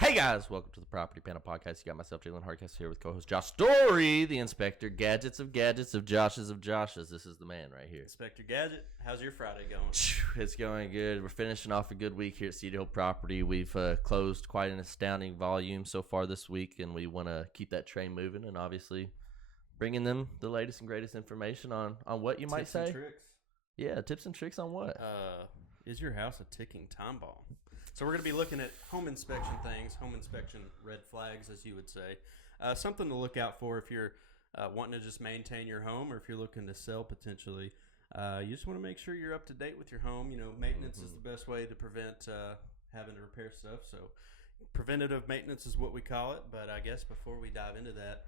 Hey guys, welcome to the Property Panel Podcast. You got myself, Jalen Hardcastle, here with co-host Josh Story, the inspector. Gadgets of Joshes. This is the man right here. Inspector Gadget, how's your Friday going? It's going good. We're finishing off a good week here at Cedar Hill Property. We've closed quite an astounding volume so far this week, and we want to keep that train moving and obviously bringing them the latest and greatest information on what you might say. Tips and tricks. Yeah, tips and tricks on what? Is your house a ticking time bomb? So we're going to be looking at home inspection things, home inspection red flags, as you would say. Something to look out for if you're wanting to just maintain your home or if you're looking to sell potentially. You just want to make sure you're up to date with your home. You know, maintenance is the best way to prevent having to repair stuff. So preventative maintenance is what we call it. But I guess before we dive into that,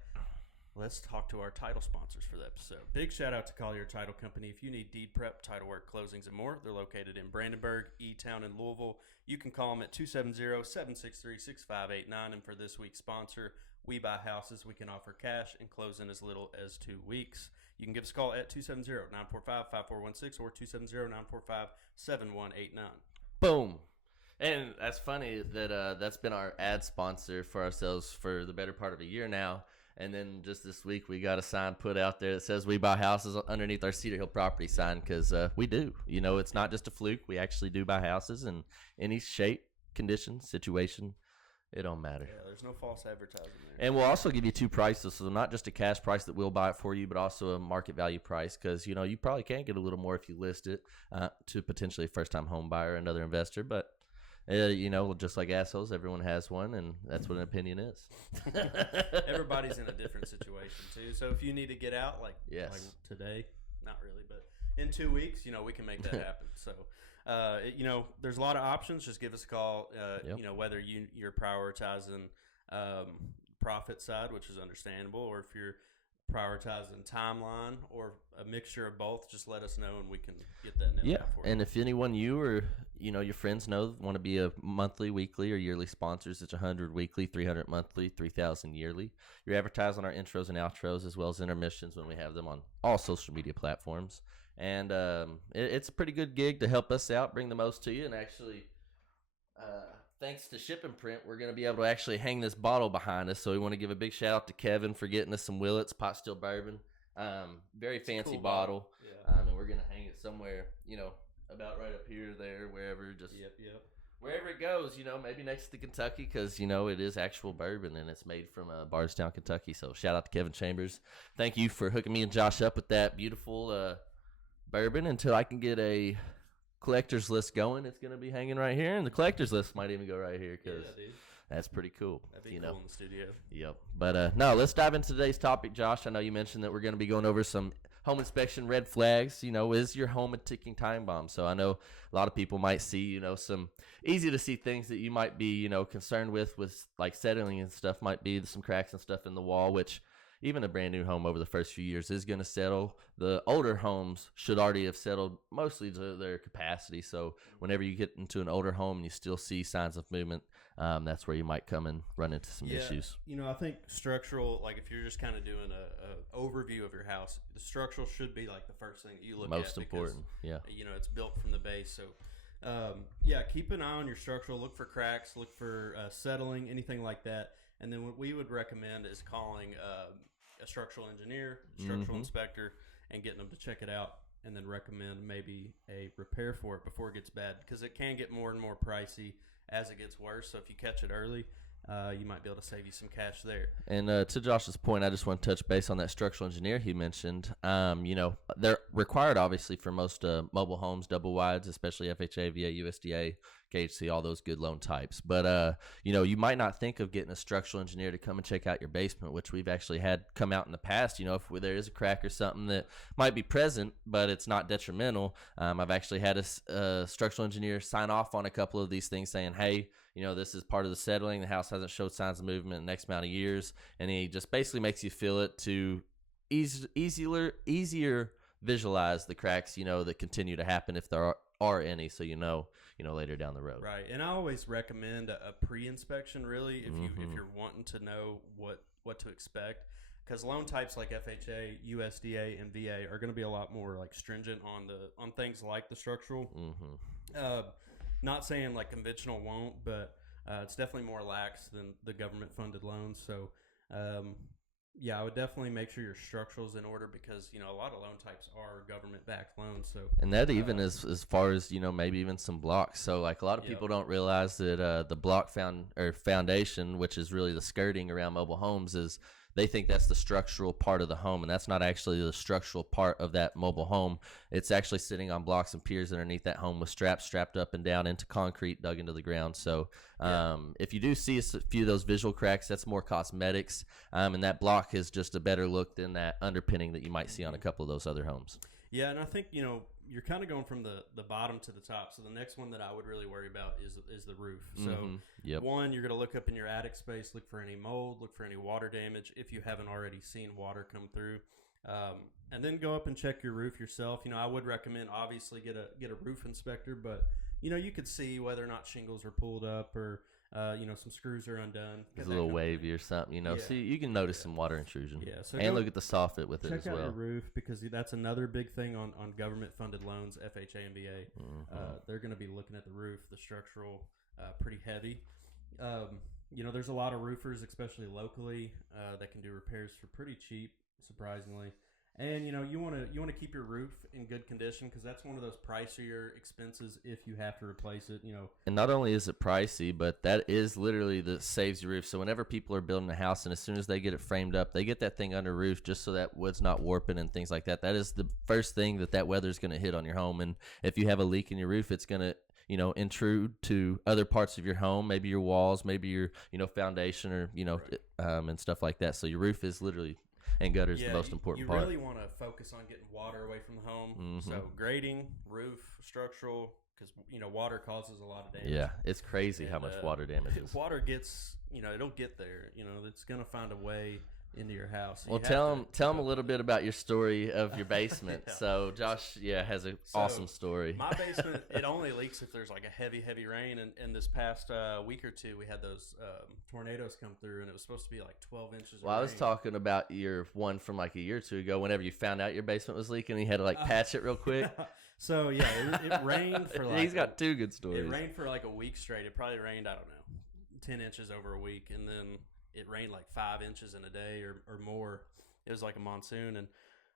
let's talk to our title sponsors for the episode. Big shout out to Collier Title Company. If you need deed prep, title work, closings, and more, they're located in Brandenburg, E-Town, and Louisville. You can call them at 270-763-6589. And for this week's sponsor, We Buy Houses, we can offer cash and close in as little as 2 weeks. You can give us a call at 270-945-5416 or 270-945-7189. Boom. And that's funny that that's been our ad sponsor for ourselves for the better part of a year now. And then just this week, we got a sign put out there that says we buy houses underneath our Cedar Hill property sign because we do. You know, it's not just a fluke. We actually do buy houses in any shape, condition, situation. It don't matter. Yeah, there's no false advertising there. And we'll also give you two prices. So not just a cash price that we'll buy it for you, but also a market value price because, you know, you probably can get a little more if you list it to potentially a first-time home buyer or another investor. But you know, just like assholes, everyone has one, and that's what an opinion is. Everybody's in a different situation, too. So if you need to get out, like today, not really, but in 2 weeks, you know, we can make that happen. So, you know, there's a lot of options. Just give us a call, you know, whether you're prioritizing profit side, which is understandable, or if you're prioritizing timeline or a mixture of both, just let us know and we can get that nailed out for you. And if anyone you or you know your friends know want to be a monthly, weekly, or yearly sponsors, it's 100 weekly, 300 monthly, 3,000 yearly. You're advertising our intros and outros as well as intermissions when we have them on all social media platforms. And it's a pretty good gig to help us out, bring the most to you, and actually thanks to Ship and Print, we're going to be able to actually hang this bottle behind us. So we want to give a big shout out to Kevin for getting us some Willett's pot still bourbon. Very fancy cool bottle. Yeah. And we're going to hang it somewhere, you know, about right up here, there, wherever. Just wherever it goes, you know, maybe next to Kentucky because, you know, it is actual bourbon and it's made from Bardstown, Kentucky. So shout out to Kevin Chambers. Thank you for hooking me and Josh up with that beautiful bourbon until I can get a collector's list going. It's going to be hanging right here, and the collector's list might even go right here because that's pretty cool. That'd be cool in the studio. Yep. But no, let's dive into today's topic, Josh. I know you mentioned that we're going to be going over some home inspection red flags. You know, is your home a ticking time bomb? So I know a lot of people might see, you know, some easy to see things that you might be, you know, concerned with like settling and stuff. Might be some cracks and stuff in the wall, which even a brand new home over the first few years is going to settle. The older homes should already have settled mostly to their capacity. So whenever you get into an older home and you still see signs of movement, that's where you might come and run into some issues. You know, I think structural, like if you're just kind of doing a overview of your house, the structural should be like the first thing that you look at. Most important, yeah. You know, it's built from the base. So, keep an eye on your structural. Look for cracks. Look for settling, anything like that. And then what we would recommend is calling a structural engineer, structural inspector, and getting them to check it out, and then recommend maybe a repair for it before it gets bad, because it can get more and more pricey as it gets worse. So if you catch it early, you might be able to save you some cash there. And to Josh's point, I just want to touch base on that structural engineer he mentioned. You know, they're required obviously for most mobile homes, double wides, especially FHA, VA, USDA, KHC, all those good loan types. But, you know, you might not think of getting a structural engineer to come and check out your basement, which we've actually had come out in the past. You know, if there is a crack or something that might be present, but it's not detrimental. I've actually had a structural engineer sign off on a couple of these things saying, hey, you know, this is part of the settling. The house hasn't showed signs of movement in the next amount of years. And he just basically makes you feel it to easier visualize the cracks, you know, that continue to happen if there are any, so you know later down the road. Right. And I always recommend a pre-inspection, really, if you're wanting to know what to expect, because loan types like FHA, USDA, and VA are going to be a lot more like stringent on things like the structural. Not saying like conventional won't, but It's definitely more lax than the government-funded loans. So, yeah, I would definitely make sure your structural's in order because a lot of loan types are government-backed loans. So, And that even is as far as maybe even some blocks. So like a lot of Yep. people don't realize that the block foundation, which is really the skirting around mobile homes, is they think that's the structural part of the home, and that's not actually the structural part of that mobile home. It's actually sitting on blocks and piers underneath that home with straps strapped up and down into concrete dug into the ground. So if you do see a few of those visual cracks, that's more cosmetics, and that block is just a better look than that underpinning that you might see on a couple of those other homes. Yeah, and I think you're kind of going from the bottom to the top. So the next one that I would really worry about is the roof. So one, you're going to look up in your attic space, look for any mold, look for any water damage if you haven't already seen water come through, and then go up and check your roof yourself. I would recommend obviously get a roof inspector, but you could see whether or not shingles are pulled up or some screws are undone. It's a little wavy or something, Yeah. See, you can notice some water intrusion. Yeah, so and look at the soffit with it as check out well. your roof because that's another big thing on government-funded loans, FHA and VA. They're going to be looking at the roof, the structural, pretty heavy. There's a lot of roofers, especially locally, that can do repairs for pretty cheap, surprisingly. And you want to keep your roof in good condition because that's one of those pricier expenses if you have to replace it. And not only is it pricey, but that is literally the saves your roof. So whenever people are building a house, and as soon as they get it framed up, they get that thing under roof just so that wood's not warping and things like that. That is the first thing that weather's going to hit on your home. And if you have a leak in your roof, it's going to intrude to other parts of your home, maybe your walls, maybe your foundation, or and stuff like that. So your roof is literally. And gutter is the most important part. You really want to focus on getting water away from the home. So grading, roof, structural, because water causes a lot of damage. Yeah, it's crazy how much water damages. Water gets, it'll get there. It's gonna find a way into your house. So well, tell them a little bit about your story of your basement. Yeah. So Josh, has an awesome story. My basement, it only leaks if there's like a heavy rain. And this past week or two, we had those tornadoes come through, and it was supposed to be like 12 inches. Well, I was talking about your one from like a year or two ago. Whenever you found out your basement was leaking, you had to patch it real quick. So yeah, it rained for like. He's got two good stories. It rained for like a week straight. It probably rained, I don't know, 10 inches over a week, and then it rained like 5 inches in a day or more. It was like a monsoon, and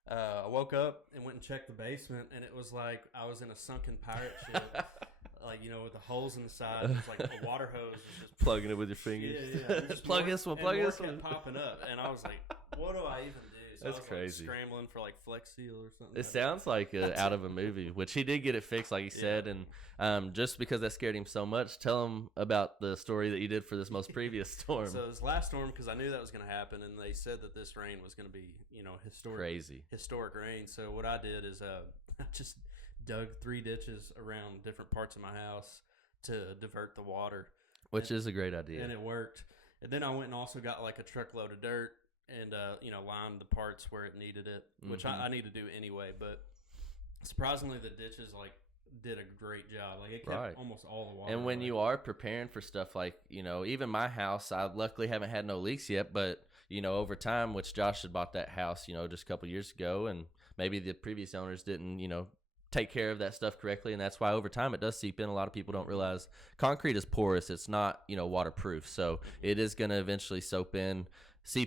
I woke up and went and checked the basement, and it was like I was in a sunken pirate ship, like with the holes in the side. It was like a water hose was just plugging it with your fingers. Yeah. Plug this one. Kept popping up, and I was like, "What do I even do?" So That's I was crazy. Like scrambling for like Flex Seal or something. It sounds like out of a movie, which he did get it fixed, like he said. And just because that scared him so much, tell him about the story that you did for this most previous storm. So this last storm, because I knew that was going to happen, and they said that this rain was going to be, historic rain. So what I did is I just dug 3 ditches around different parts of my house to divert the water, which is a great idea, and it worked. And then I went and also got like a truckload of dirt and lined the parts where it needed it, which I need to do anyway. But surprisingly, the ditches did a great job. Like it kept almost all the water. And when you are preparing for stuff like even my house, I luckily haven't had no leaks yet, but over time, which Josh had bought that house just a couple years ago, and maybe the previous owners didn't take care of that stuff correctly, and that's why over time it does seep in. A lot of people don't realize concrete is porous. It's not waterproof, so it is going to eventually seep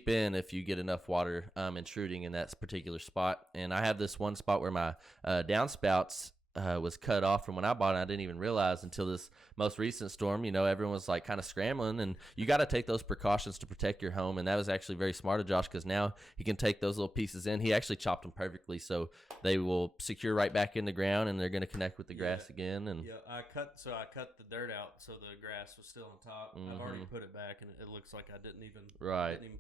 in if you get enough water intruding in that particular spot. And I have this one spot where my downspouts was cut off from when I bought it. I didn't even realize until this most recent storm. Everyone was like kind of scrambling, and you got to take those precautions to protect your home. And that was actually very smart of Josh, because now he can take those little pieces in. He actually chopped them perfectly, so they will secure right back in the ground, and they're going to connect with the grass again. And I cut the dirt out so the grass was still on top. I've already put it back, and it looks like I didn't even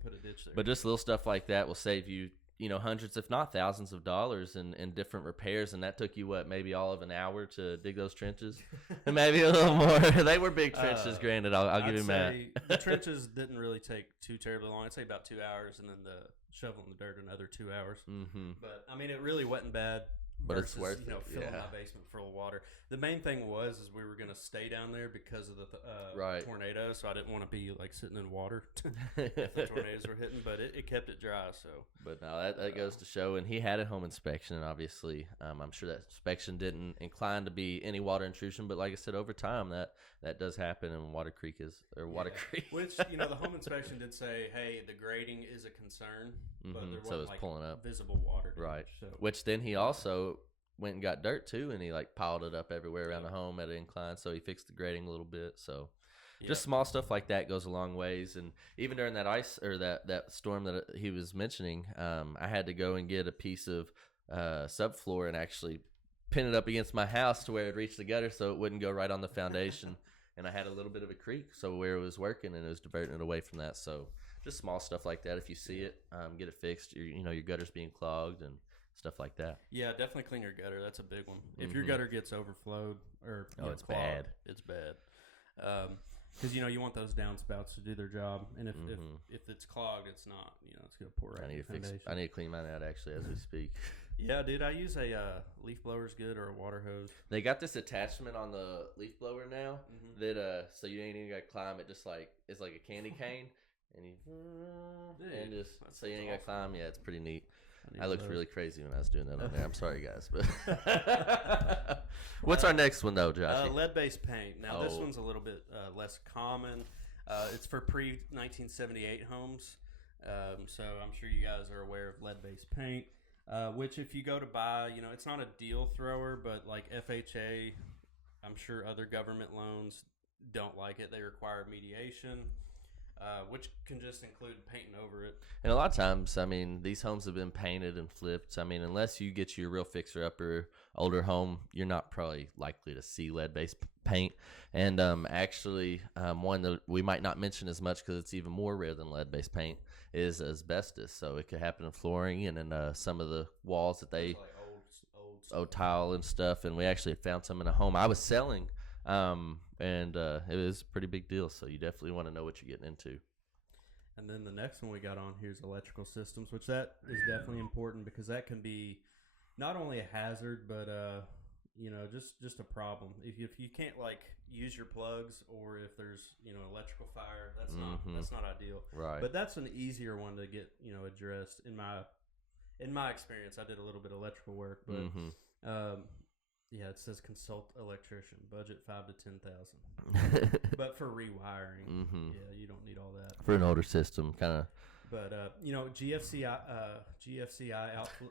put a ditch there. But just little stuff like that will save you hundreds, if not thousands of dollars in different repairs. And that took you maybe all of an hour to dig those trenches? And maybe a little more. They were big trenches, granted. I'll give him that. The trenches didn't really take too terribly long. I'd say about 2 hours, and then the shoveling the dirt another 2 hours. But I mean, it really wasn't bad. But versus, it's worth filling it. Yeah. my basement full of water. The main thing is we were going to stay down there because of the Right. tornado, so I didn't want to be like sitting in water if the tornadoes were hitting, but it kept it dry. So, But no, that goes to show. And he had a home inspection, and obviously, I'm sure that inspection didn't incline to be any water intrusion. But like I said, over time, that does happen, and Water Creek Creek. Which the home inspection did say, hey, the grading is a concern, but there So wasn't it's pulling up. visible water damage. Right. So Which then he also went and got dirt too, and he like piled it up everywhere around the home at an incline. So he fixed the grading a little bit. So just small stuff like that goes a long ways. And even during that ice or that storm that he was mentioning, I had to go and get a piece of subfloor and actually pin it up against my house to where it reached the gutter, so it wouldn't go right on the foundation. And I had a little bit of a creek, so where it was working, and it was diverting it away from that. So just small stuff like that. If you see it, get it fixed. Your gutter's being clogged and stuff like that. yeah, definitely clean your gutter. That's a big one. If your gutter gets overflowed or it's clogged, bad. It's bad. Because you want those downspouts to do their job, and if it's clogged, it's not. It's gonna pour right. I need to clean mine out actually as we speak. Yeah, dude, I use a leaf blower's good or a water hose. They got this attachment on the leaf blower now that so you ain't even got to climb it. Just like it's like a candy cane, and so you ain't got to climb. Yeah, it's pretty neat. I looked really crazy when I was doing that on there. I'm sorry, guys, but what's our next one though, Josh? Lead-based paint. Now this one's a little bit less common. It's for pre-1978 homes, so I'm sure you guys are aware of lead-based paint. Which if you go to buy, it's not a deal thrower, but like FHA, I'm sure other government loans don't like it. They require mediation, which can just include painting over it. And a lot of times, these homes have been painted and flipped. Unless you get your real fixer-upper older home, you're not probably likely to see lead-based paint. And actually, one that we might not mention as much because it's even more rare than lead-based paint is asbestos. So it could happen in flooring and in some of the walls that they Like old tile and stuff. And we actually found some in a home I was selling, and it was a pretty big deal. So you definitely want to know what you're getting into. And then the next one we got on here is electrical systems, which that is definitely important because that can be not only a hazard, but just a problem. If you can't use your plugs, or if there's electrical fire, that's not ideal. Right. But that's an easier one to get addressed in my experience. I did a little bit of electrical work, but it says consult electrician, budget $5,000 to $10,000. But for rewiring, you don't need all that. For an older system, kind of. But GFCI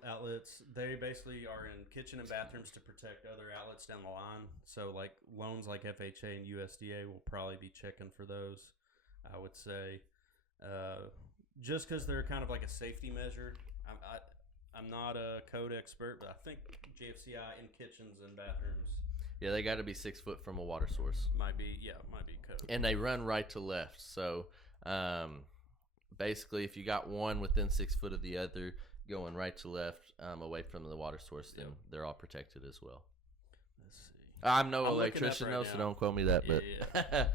outlets, they basically are in kitchen and bathrooms to protect other outlets down the line. So like loans like FHA and USDA will probably be checking for those, I would say, just because they're kind of like a safety measure. I'm not a code expert, but I think GFCI in kitchens and bathrooms. Yeah, they got to be 6 foot from a water source. Might be code. And they run right to left. So basically, if you got one within 6 foot of the other going right to left away from the water source, then they're all protected as well. Let's see. I'm no electrician, though, so don't quote me that. But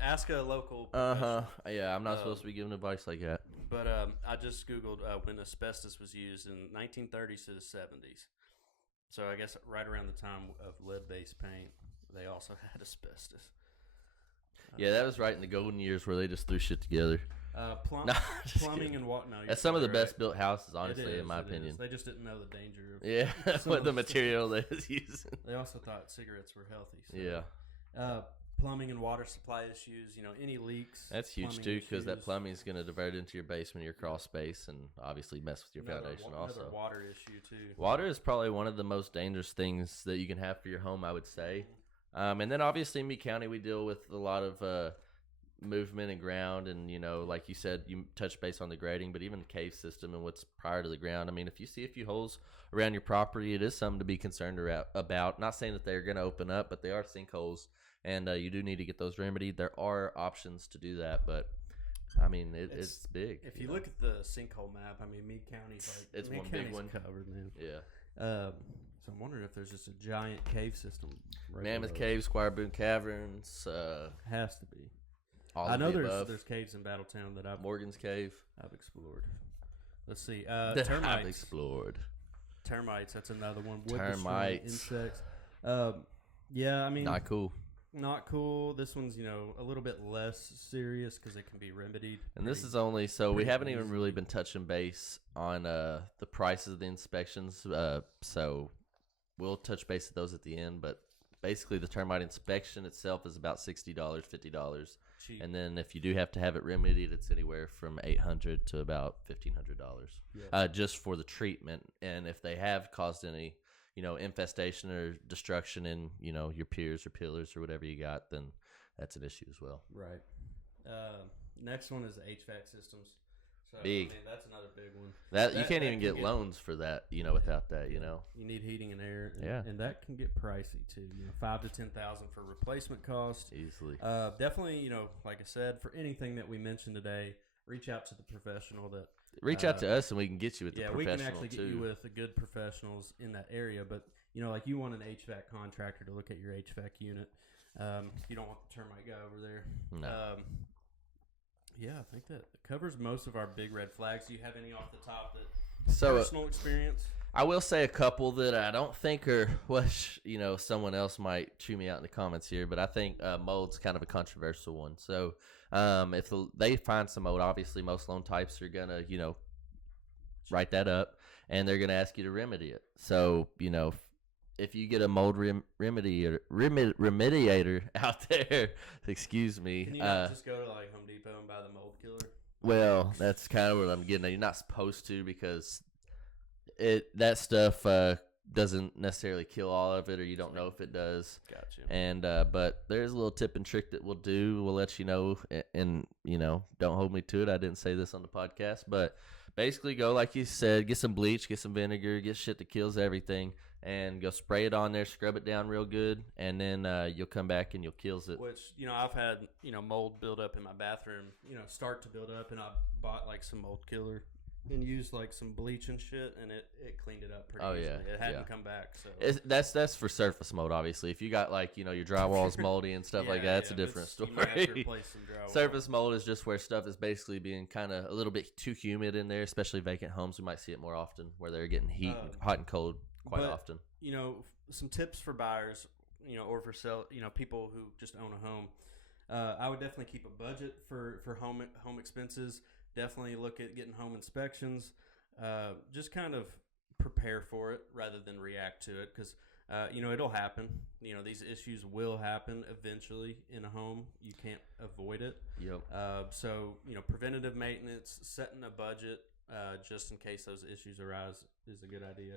ask a local. Yeah, I'm not supposed to be giving advice like that. But I just Googled when asbestos was used in 1930s to the 70s. So I guess right around the time of lead-based paint, they also had asbestos. Yeah, that was right in the golden years where they just threw shit together. Plumbing and what? No, that's some of the best built houses, honestly, in my opinion. They just didn't know the danger of what the material they was using. They also thought cigarettes were healthy. So. Yeah. Plumbing and water supply issues, any leaks. That's huge too, because that plumbing is going to divert into your basement, your crawl space, and obviously mess with your foundation also. Another water issue too. Water is probably one of the most dangerous things that you can have for your home, I would say. And then obviously in Meade County, we deal with a lot of movement and ground, and like you said, you touch base on the grading, but even the cave system and what's prior to the ground. If you see a few holes around your property, it is something to be concerned about. Not saying that they're going to open up, but they are sinkholes. And you do need to get those remedied. There are options to do that, but it's big. If you look at the sinkhole map, Meade County's it's one big one covered, man. Yeah. So I'm wondering if there's just a giant cave system. Mammoth Cave, Squire Boone Caverns. Has to be. I know there's caves in Battletown that Morgan's Cave. I've explored. Let's see. I've explored. Termites, that's another one. Wood Termites. destroying insects. Yeah, I mean, Not cool. not cool. This one's, a little bit less serious because it can be remedied. And this is only so we pretty haven't even easily. really been touching base on the prices of the inspections. So we'll touch base at those at the end. But basically, the termite inspection itself is about $60, $50, cheap. and then if you do have to have it remedied, it's anywhere from $800 to about $1,500, Yeah. just for the treatment. And if they have caused any infestation or destruction in your piers or pillars or whatever you got, then that's an issue as well. Right. Next one is the HVAC systems. So, Big. I mean, that's another big one. That you That- can't that even can get loans for that, without that, You need heating and air, and, Yeah. and that can get pricey too. $5,000 to $10,000 for replacement cost. easily. Definitely, like I said, for anything that we mentioned today, reach out to the professional that. Reach out to us and we can get you with the Yeah, we professional can actually too. get you with the good professionals in that area. But like you want an HVAC contractor to look at your HVAC unit. You don't want the termite guy over there. No. Yeah, I think that covers most of our big red flags. Do you have any off the top that So personal experience? I will say a couple that I don't think are someone else might chew me out in the comments here, but I think mold's kind of a controversial one. So if they find some mold, obviously most loan types are gonna write that up and they're gonna ask you to remedy it. So if you get a mold remediator out there, excuse me. Can you not just go to like Home Depot and buy the mold killer? Well, that's kind of what I'm getting at. You're not supposed to because that stuff doesn't necessarily kill all of it, or you don't know if it does. Gotcha. And but there's a little tip and trick that we'll do. We'll let you know, and don't hold me to it. I didn't say this on the podcast, but basically go like you said, get some bleach, get some vinegar, get shit that kills everything, and go spray it on there, scrub it down real good, and then you'll come back and you'll kills it. Which I've had mold build up in my bathroom. Start to build up, and I bought like some mold killer and used like some bleach and shit, and it cleaned it up pretty easily. It hadn't come back. So That's for surface mold, obviously. If you got like your drywall's moldy and stuff like that, it's a different story. You might have to replace some drywall. Surface mold is just where stuff is basically being kind of a little bit too humid in there, especially vacant homes. We might see it more often where they're getting hot and cold quite often. Some tips for buyers, or for sell, people who just own a home. I would definitely keep a budget for home expenses. Definitely look at getting home inspections. Just kind of prepare for it rather than react to it, because it'll happen. These issues will happen eventually in a home. You can't avoid it. Yep. So preventative maintenance, setting a budget just in case those issues arise is a good idea.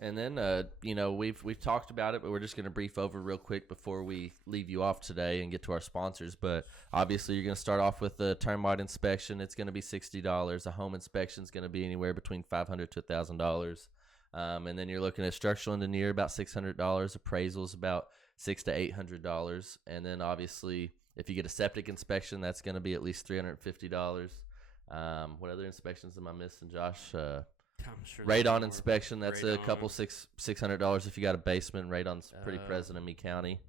And then, we've talked about it, but we're just going to brief over real quick before we leave you off today and get to our sponsors. But obviously, you're going to start off with the termite inspection. It's going to be $60. A home inspection is going to be anywhere between $500 to $1,000. And then you're looking at structural engineer, about $600. Appraisals, about $600 to $800. And then, obviously, if you get a septic inspection, that's going to be at least $350. What other inspections am I missing, Josh? I'm sure Radon inspection, that's a radon. couple $600 if you got a basement. Radon's pretty present in Mee County.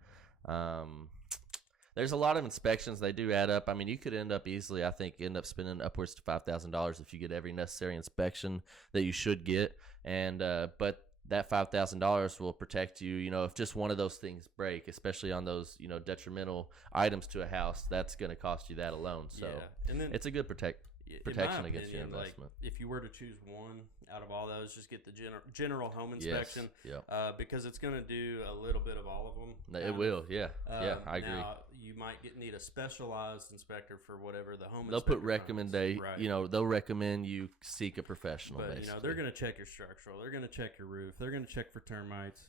There's a lot of inspections. They do add up. I mean, you could end up spending upwards to $5,000 if you get every necessary inspection that you should get. And but that $5,000 will protect you. If just one of those things break, especially on those detrimental items to a house, that's going to cost you that alone. So and then it's a good protection against your investment. If you were to choose one out of all those, just get the general home inspection. Yes, because it's going to do a little bit of all of them. It will, yeah. I agree. Now, you might need a specialized inspector for whatever the home. They'll put recommendation. Right. They'll recommend you seek a professional. But basically. they're going to check your structural. They're going to check your roof. They're going to check for termites.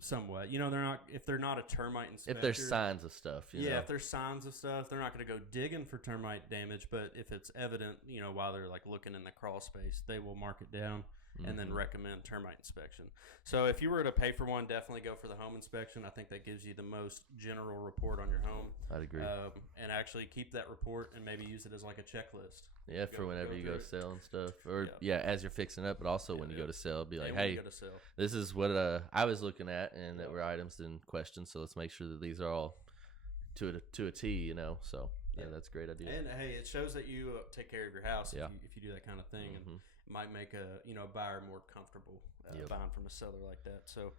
Somewhat, if they're not a termite inspector. If there's signs of stuff, if there's signs of stuff, they're not going to go digging for termite damage. But if it's evident, while they're like looking in the crawl space, they will mark it down and then recommend termite inspection. So if you were to pay for one, definitely go for the home inspection. I think that gives you the most general report on your home. I'd agree. And actually keep that report and maybe use it as like a checklist. Yeah, for whenever you go sell and stuff, or as you're fixing up, but also when you go to sell, be like, hey, this is what I was looking at, and that were items in question. So let's make sure that these are all to a T. So that's a great idea. And hey, it shows that you take care of your house if you do that kind of thing. Mm-hmm. And might make a buyer more comfortable Yep. buying from a seller like that. So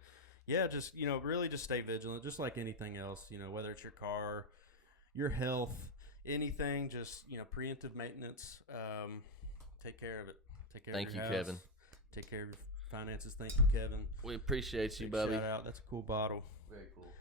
yeah, just really just stay vigilant, just like anything else. Whether it's your car, your health, anything, just preemptive maintenance. Take care of it. Take care Thank of you, your house. Kevin. Take care of your finances. Thank you, Kevin. We appreciate you, Big Bubby. shout out. That's a cool bottle. Very cool.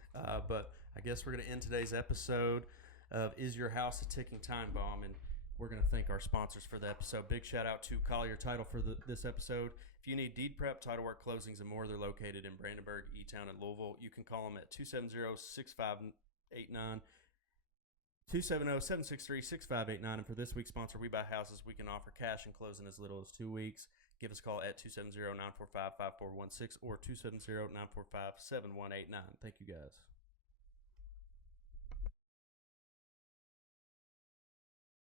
But I guess we're going to end today's episode of Is Your House a Ticking Time Bomb? And we're going to thank our sponsors for the episode. Big shout out to Collier Title for this episode. If you need deed prep, title work, closings, and more, they're located in Brandenburg, E-Town, and Louisville. You can call them at 270-6589. 270-763-6589. And for this week's sponsor, We Buy Houses, we can offer cash and close in as little as 2 weeks. Give us a call at 270-945-5416 or 270-945-7189. Thank you, guys.